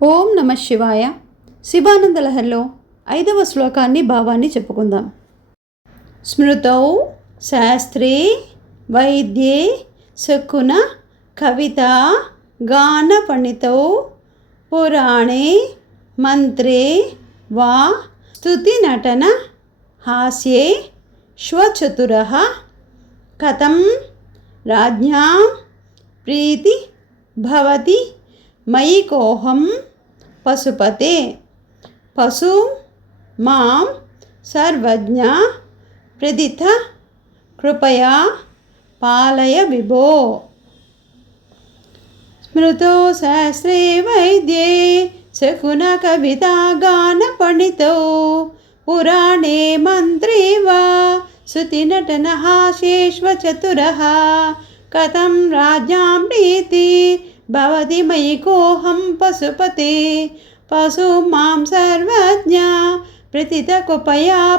ఓం నమ శివాయ. శివానంద లహర్లో ఐదవ శ్లోకాన్ని భావాన్ని చెప్పుకుందాం. స్మృతౌ శాస్త్రే వైద్యే శకున కవిత గానపణితౌ పురాణే మంత్రే వా స్తుతి నటన హాస్యే శ్వచతుర కథం రాజ్యాం ప్రీతి భవతి మయి కోహం పశుపతే. పశు మాం సర్వజ్ఞ ప్రదిత కృపయా పాలయ విభో. స్మృతో శాస్త్రే వైద్యే శకున కవితా గాన పండితో పురాణే మంత్రే వా శృతినటన హాస్యేష్వ చతురः కథం రాజ్యాం ప్రీతి భవతి మయి కోహం పశుపతే పశు మాం సర్వజ్ఞ ప్రతిత కృపయా